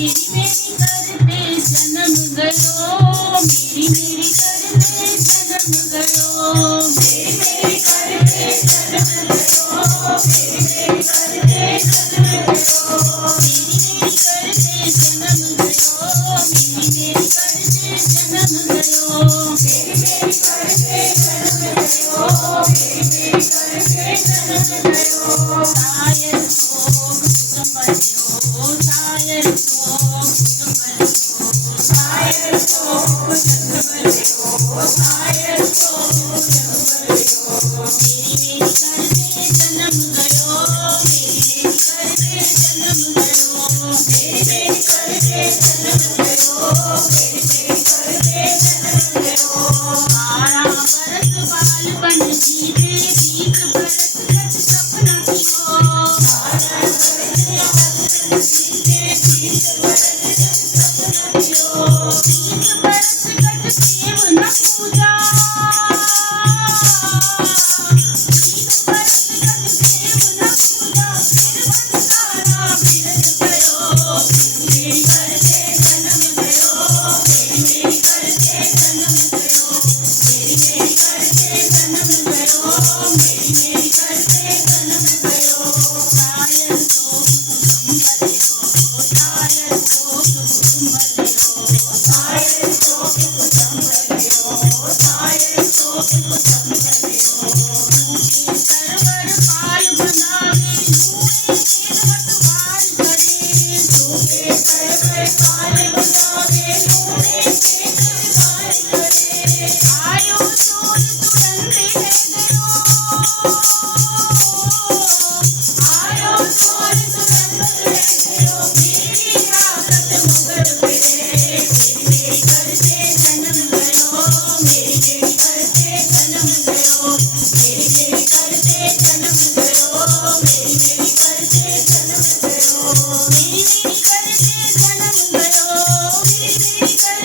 मेरी करते जन्म गयो, मेरी मेरी करते जन्म गयो, मेरी मेरी करते जन्म गयो, मेरी मेरी करते जन्म गयो, मेरी मेरी करते जन्म गयो, मेरी मेरी करते जन्म गयो, मेरी मेरी करते जन्म गयो, मेरी मेरी करते जन्म गयो। शायर शोक संभलियो, शायर शोक संभलियो, शायर शोक संभलियो, शायर शोक संभलियो, मेरी मेरी करते जन्म गयो, मेरी मेरी करते जन्म गयो, मेरी मेरी करते जन्म गयो, मेरी मेरी करते जन्म गयो। 12 बरस बालपन बीते, 20 बरस कट सपना कियो, 12 बरस बीते, 20 बरस कट सपना कियो, 20 बरस कट सेव न पूजा, 20 बरस कट सेव न पूजा, फिर बंसारा बिरद गयो, मेरी करते जन्म गयो, मेरी मेरी करते जन्म गयो, मेरी मेरी करते जन्म गयो, मेरी मेरी करते जन्म गयो। शायर शोक संभलियो, शायर शोक संभलियो, शायर शोक संभलियो, शायर शोक संभलियो। तूके सरवर पाल बनावे, तूए खेत मतवार करे, तूके सरवर पाल बनावे, तूने खेत मतवार करे, आयो चोर तुरंत ले गयो, आयो चोर तुरंत ले गयो, मेरी ताकत मुगर फिरे, मेरी मेरी करते जन्म गयो, मेरी मेरी करते जन्म गयो, मेरी मेरी करते जन्म गयो, मेरी मेरी करते जन्म गयो, मेरी मेरी करते जन्म गयो, मेरी मेरी करते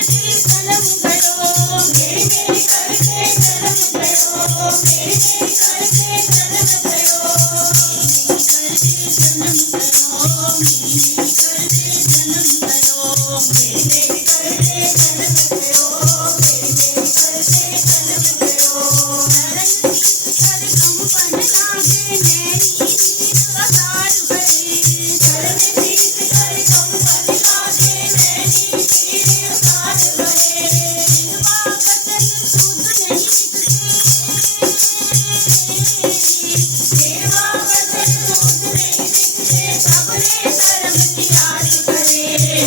जन्म गयो, मेरी मेरी करते जन्म गयो, मेरी मेरी करते जन्म गयो, मेरी मेरी करते जन्म गयो, मेरी मेरी करते जन्म गयो, मेरी मेरी करते जन्म गयो। चरण शीत कर कंपन लागे, नैनी नींद असार भरे, चरण शीत कर कंपन लागे, नैनी नींद असार भरे, जिनवा बदन सुध नहीं मिटते, जिनवा बदन सुध नहीं मिटते, सबने धर्म की आस करे,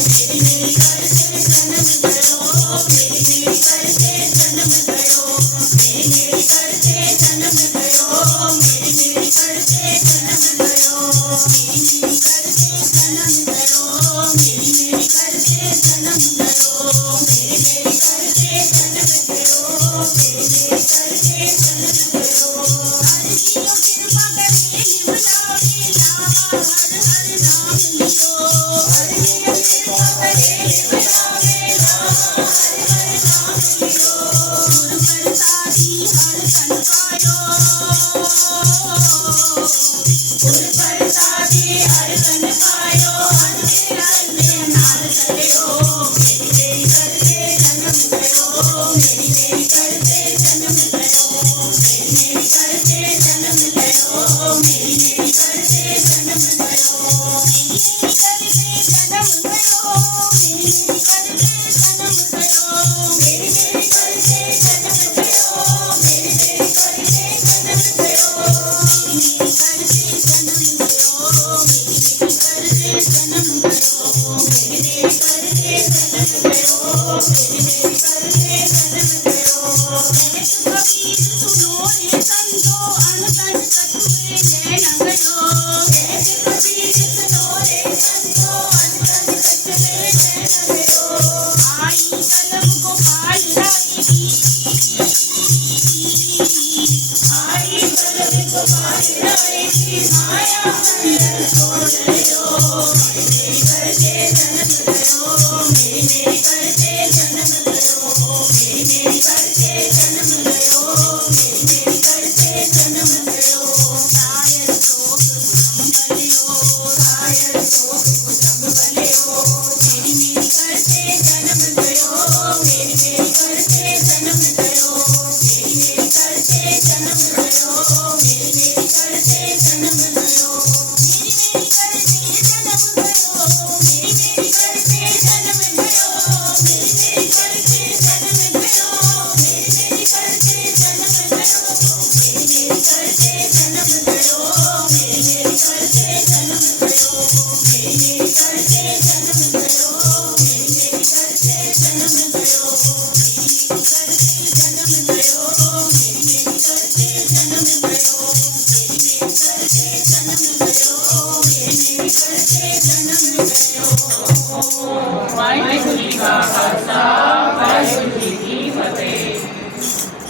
मेरी मेरी करते जन्म गयो, मेरी मेरी करते जन्म गयो, मेरी मेरी करते जन्म गयो, मेरी मेरी करते जन्म गयो, मेरी मेरी करते जन्म गयो, मेरी मेरी करते जन्म गयो, मेरी मेरी करते जन्म गयो, मेरी मेरी करते जन्म गयो। हरियो कृपा करे निभलावे, लावा हर हर नाम लियो, हरियो कृपा करे निभलावे, लावा हर हर नाम लियो, गुर प्रसादी हर तन पायो, गुर प्रसादी हर तन पायो, अंधे अंधे नाल चलियो, मेरी मेरी करते जन्म गयो, मेरी मेरी करते जन्म गयो, मेरी मेरी करते जन्म गयो, मेरी मेरी करते जन्म गयो, मेरी मेरी करते जन्म गयो, मेरी मेरी करते जन्म गयो, मेरी मेरी करते जन्म गयो, मेरी मेरी करते जन्म गयो, मेरी मेरी करते जन्म गयो, मेरी मेरी करते जन्म गयो, मेरी मेरी करते जन्म गयो, मेरी मेरी करते जन्म गयो। कहत कबीर सुनो रे संतो, अनतन कछुए नैन गयो, कहत कबीर सुनो रे संतो, अनतन कछुए नैन गयो, आई कलम गोपाल राय की, आई कलम गोपाल राय की, माया बंधन तोड़ लियो, मेरी मेरी करते जन्म गयो, मेरी मेरी करते जन्म गयो, मेरी मेरी करते जन्म गयो, मेरी मेरी करते जन्म गयो। शायर शोक संभलियो, शायर शोक संभलियो, मेरी मेरी